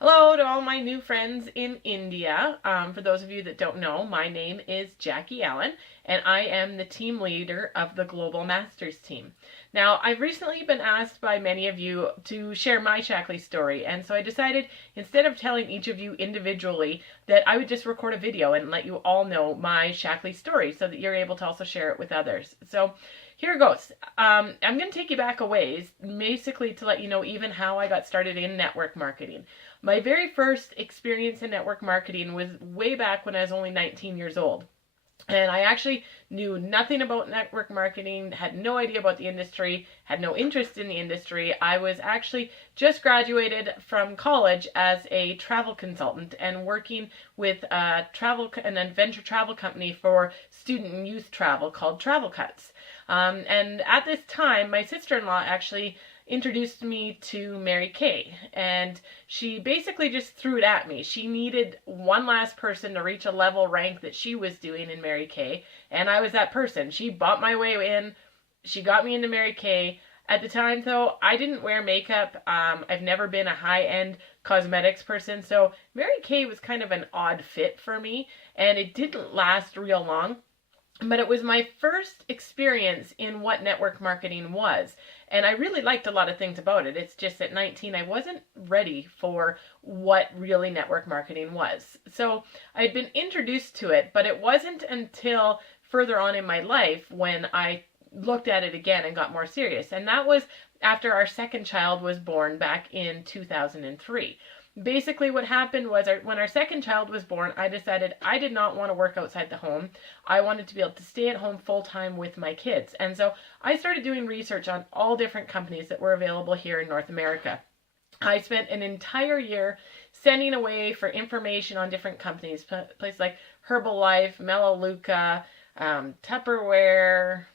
Hello to all my new friends in India. For those of you that don't know, my name is Jackie Aellen, and I am the team leader of the Global Masters team. Now, I've recently been asked by many of you to share my Shaklee story, and so I decided instead of telling each of you individually that I would just record a video and let you all know my Shaklee story so that you're able to also share it with others. So here it goes. I'm going to take you back a ways, basically to let you know even how I got started in network marketing. My very first experience in network marketing was way back when I was only 19 years old. And I actually knew nothing about network marketing, had no idea about the industry, had no interest in the industry. I was actually just graduated from college as a travel consultant and working with an adventure travel company for student and youth travel called Travel Cuts. And at this time, my sister-in-law actually introduced me to Mary Kay, and she basically just threw it at me. She needed one last person to reach a level rank that she was doing in Mary Kay, and I was that person. She bought my way in. She got me into Mary Kay. At the time, though, I didn't wear makeup. I've never been a high-end cosmetics person, so Mary Kay was kind of an odd fit for me, and it didn't last real long. But it was my first experience in what network marketing was. And I really liked a lot of things about it. It's just at 19, I wasn't ready for what really network marketing was. So I'd been introduced to it, but it wasn't until further on in my life when I looked at it again and got more serious. And that was after our second child was born back in 2003. Basically what happened was when our second child was born, I decided I did not want to work outside the home. I wanted to be able to stay at home full time with my kids. And so I started doing research on all different companies that were available here in North America. I spent an entire year sending away for information on different companies, places like Herbalife, Melaleuca, Tupperware,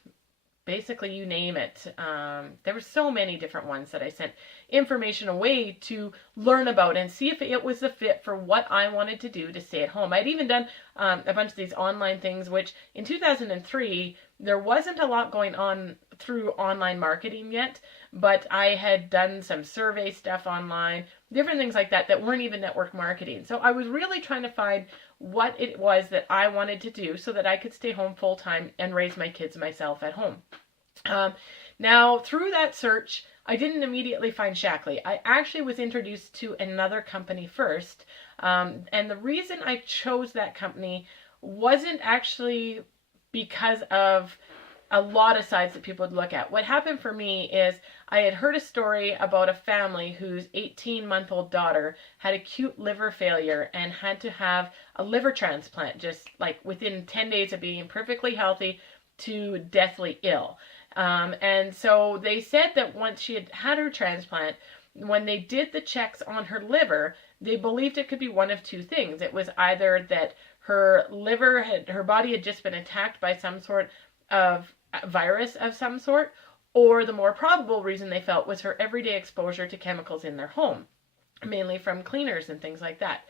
basically you name it. There were so many different ones that I sent information away to learn about and see if it was a fit for what I wanted to do to stay at home. I'd even done a bunch of these online things, which in 2003, there wasn't a lot going on through online marketing yet, but I had done some survey stuff online, different things like that that weren't even network marketing. So I was really trying to find what it was that I wanted to do so that I could stay home full time and raise my kids myself at home. Now, through that search, I didn't immediately find Shaklee. I actually was introduced to another company first, and the reason I chose that company wasn't actually because of a lot of sides that people would look at. What happened for me is I had heard a story about a family whose 18-month-old daughter had acute liver failure and had to have a liver transplant just like within 10 days of being perfectly healthy to deathly ill. And so they said that once she had had her transplant, when they did the checks on her liver, they believed it could be one of two things. It was either that her body had just been attacked by some sort of virus of some sort, or the more probable reason they felt was her everyday exposure to chemicals in their home, mainly from cleaners and things like that.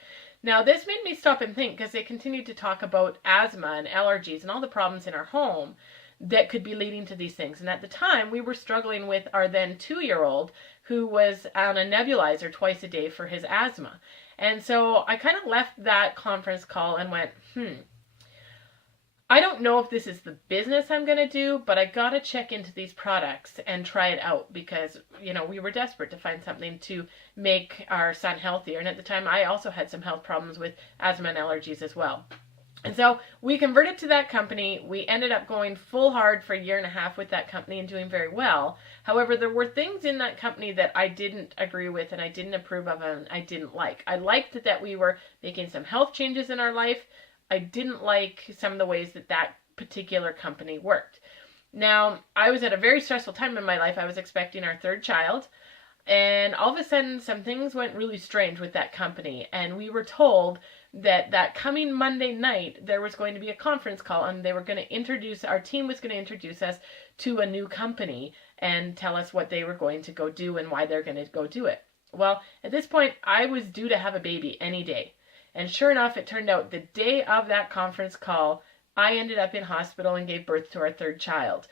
Now, this made me stop and think because they continued to talk about asthma and allergies and all the problems in our home that could be leading to these things. And at the time, we were struggling with our then 2-year-old who was on a nebulizer twice a day for his asthma. And so I kind of left that conference call and went, I don't know if this is the business I'm going to do, but I got to check into these products and try it out because, we were desperate to find something to make our son healthier. And at the time, I also had some health problems with asthma and allergies as well. And so we converted to that company. We ended up going full hard for a year and a half with that company and doing very well. However, there were things in that company that I didn't agree with and I didn't approve of and I didn't like. I liked that we were making some health changes in our life. I didn't like some of the ways that particular company worked. Now, I was at a very stressful time in my life. I was expecting our third child. And all of a sudden, some things went really strange with that company. And we were told that coming Monday night, there was going to be a conference call and they were going to our team was going to introduce us to a new company and tell us what they were going to go do and why they're going to go do it. Well, at this point, I was due to have a baby any day. And sure enough, it turned out the day of that conference call, I ended up in hospital and gave birth to our third child.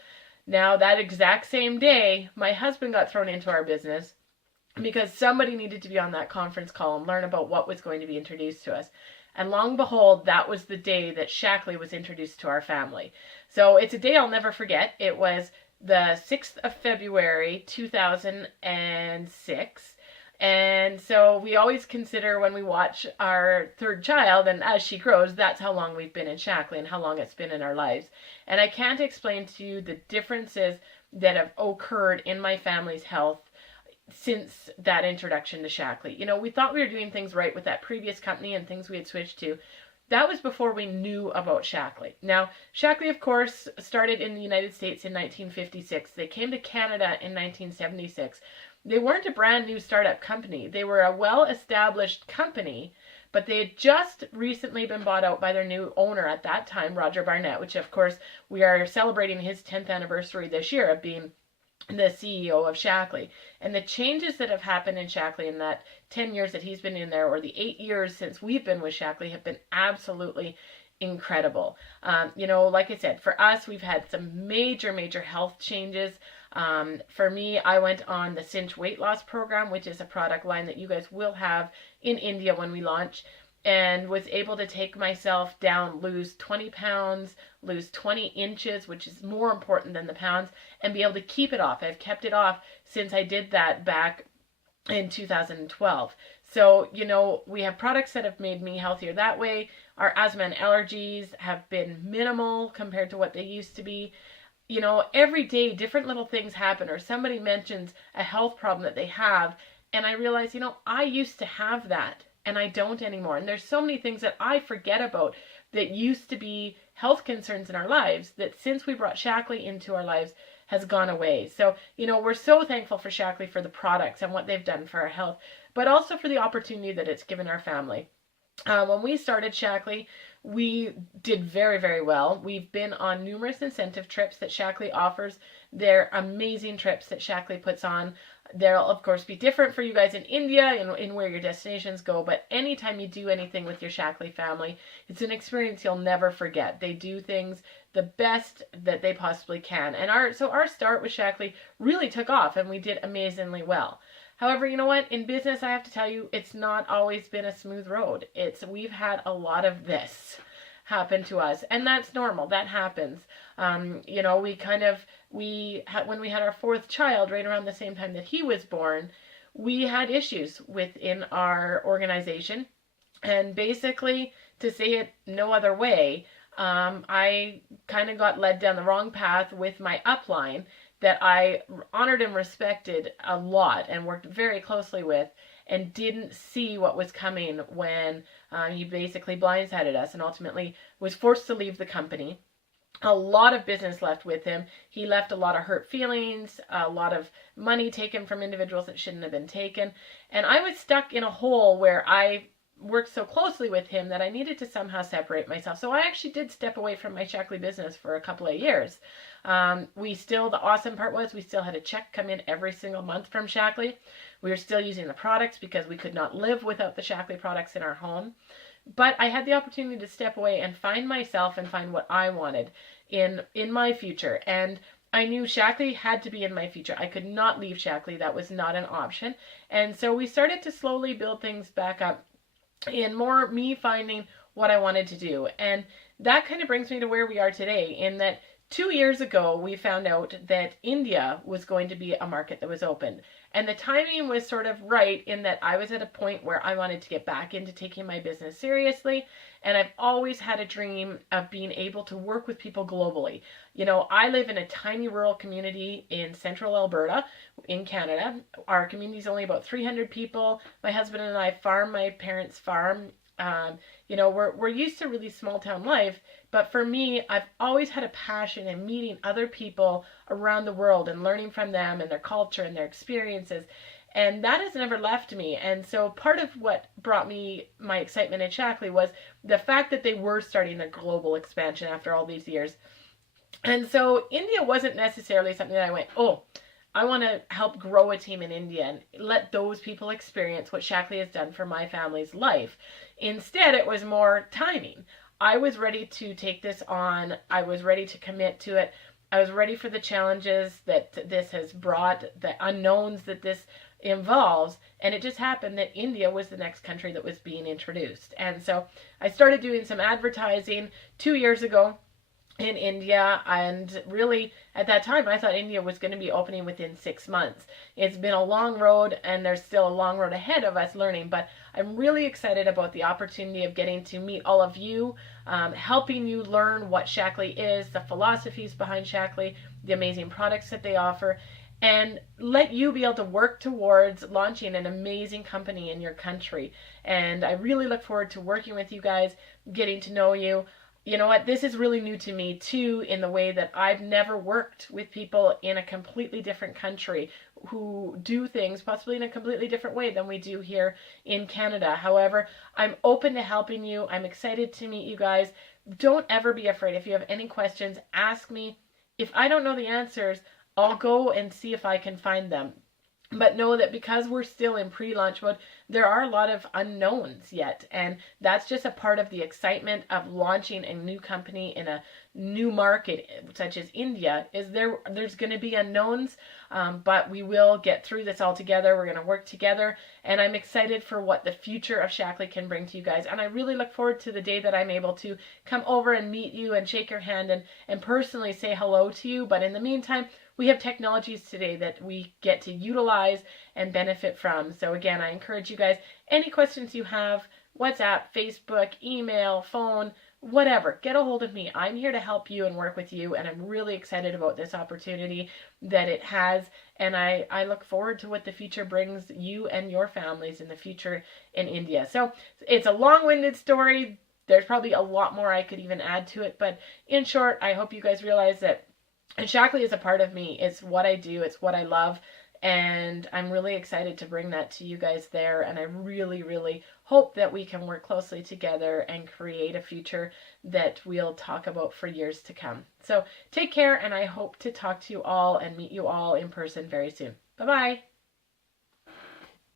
Now, that exact same day, my husband got thrown into our business because somebody needed to be on that conference call and learn about what was going to be introduced to us. And long and behold, that was the day that Shaklee was introduced to our family. So it's a day I'll never forget. It was the 6th of February, 2006. And so we always consider when we watch our third child, and as she grows, that's how long we've been in Shaklee and how long it's been in our lives. And I can't explain to you the differences that have occurred in my family's health since that introduction to Shaklee. You know, we thought we were doing things right with that previous company and things we had switched to. That was before we knew about Shaklee. Now, Shaklee, of course, started in the United States in 1956. They came to Canada in 1976. They weren't a brand new startup company. They were a well-established company, but they had just recently been bought out by their new owner at that time, Roger Barnett, which, of course, we are celebrating his 10th anniversary this year of being the CEO of Shaklee. And the changes that have happened in Shaklee in that 10 years that he's been in there, or the 8 years since we've been with Shaklee, have been absolutely incredible. You know, like I said, for us, we've had some major health changes. For me, I went on the Cinch weight loss program, which is a product line that you guys will have in India when we launch, and was able to take myself down, lose 20 pounds, lose 20 inches, which is more important than the pounds, and be able to keep it off. I've kept it off since I did that back in 2012. So, you know, we have products that have made me healthier that way. Our asthma and allergies have been minimal compared to what they used to be. You know, every day different little things happen, or somebody mentions a health problem that they have, and I realize, you know, I used to have that and I don't anymore. And there's so many things that I forget about that used to be health concerns in our lives that since we brought Shaklee into our lives has gone away. So, you know, we're so thankful for Shaklee for the products and what they've done for our health, but also for the opportunity that it's given our family. When we started Shaklee, we did very well. We've been on numerous incentive trips that Shaklee offers. They're amazing trips that Shaklee puts on. They'll, of course, be different for you guys in India in where your destinations go, but anytime you do anything with your Shaklee family, it's an experience you'll never forget. They do things the best that they possibly can. And our start with Shaklee really took off, and we did amazingly well. However, you know what? In business, I have to tell you, it's not always been a smooth road. We've had a lot of this happen to us, and that's normal. That happens. You know, when we had our fourth child, right around the same time that he was born, we had issues within our organization, and basically, to say it no other way, I kind of got led down the wrong path with my upline that I honored and respected a lot and worked very closely with, and didn't see what was coming when he basically blindsided us and ultimately was forced to leave the company. A lot of business left with him. He left a lot of hurt feelings, a lot of money taken from individuals that shouldn't have been taken. And I was stuck in a hole where I worked so closely with him that I needed to somehow separate myself. So I actually did step away from my Shaklee business for a couple of years. The awesome part was we still had a check come in every single month from Shaklee. We were still using the products because we could not live without the Shaklee products in our home. But I had the opportunity to step away and find myself and find what I wanted in my future. And I knew Shaklee had to be in my future. I could not leave Shaklee. That was not an option. And so we started to slowly build things back up in more me finding what I wanted to do. And that kind of brings me to where we are today, in that 2 years ago, we found out that India was going to be a market that was open. And the timing was sort of right in that I was at a point where I wanted to get back into taking my business seriously. And I've always had a dream of being able to work with people globally. You know, I live in a tiny rural community in central Alberta in Canada. Our community is only about 300 people. My husband and I farm my parents' farm. You know, we're used to really small town life, but for me, I've always had a passion in meeting other people around the world and learning from them and their culture and their experiences. And that has never left me. And so part of what brought me my excitement in Shaklee was the fact that they were starting a global expansion after all these years. And so India wasn't necessarily something that I went, oh, I want to help grow a team in India and let those people experience what Shaklee has done for my family's life. Instead, it was more timing. I was ready to take this on. I was ready to commit to it. I was ready for the challenges that this has brought, the unknowns that this involves. And it just happened that India was the next country that was being introduced. And so I started doing some advertising 2 years ago in India, and really at that time I thought India was going to be opening within 6 months. It's been a long road, and there's still a long road ahead of us learning, but I'm really excited about the opportunity of getting to meet all of you, helping you learn what Shaklee is, the philosophies behind Shaklee, the amazing products that they offer, and let you be able to work towards launching an amazing company in your country. And I really look forward to working with you guys, getting to know you. You know what, this is really new to me too, in the way that I've never worked with people in a completely different country who do things possibly in a completely different way than we do here in Canada. However, I'm open to helping you. I'm excited to meet you guys. Don't ever be afraid. If you have any questions, ask me. If I don't know the answers, I'll go and see if I can find them. But know that because we're still in pre-launch mode, there are a lot of unknowns yet. And that's just a part of the excitement of launching a new company in a new market, such as India, is there's going to be unknowns, but we will get through this all together. We're going to work together. And I'm excited for what the future of Shaklee can bring to you guys. And I really look forward to the day that I'm able to come over and meet you and shake your hand and personally say hello to you. But in the meantime, we have technologies today that we get to utilize and benefit from. So again, I encourage you guys, any questions you have, WhatsApp, Facebook, email, phone, whatever, get a hold of me. I'm here to help you and work with you, and I'm really excited about this opportunity that it has, and I look forward to what the future brings you and your families in the future in India. So it's a long-winded story. There's probably a lot more I could even add to it, but in short, I hope you guys realize that Shaklee is a part of me. It's what I do. It's what I love. And I'm really excited to bring that to you guys there. And I really, really hope that we can work closely together and create a future that we'll talk about for years to come. So take care, and I hope to talk to you all and meet you all in person very soon. Bye-bye.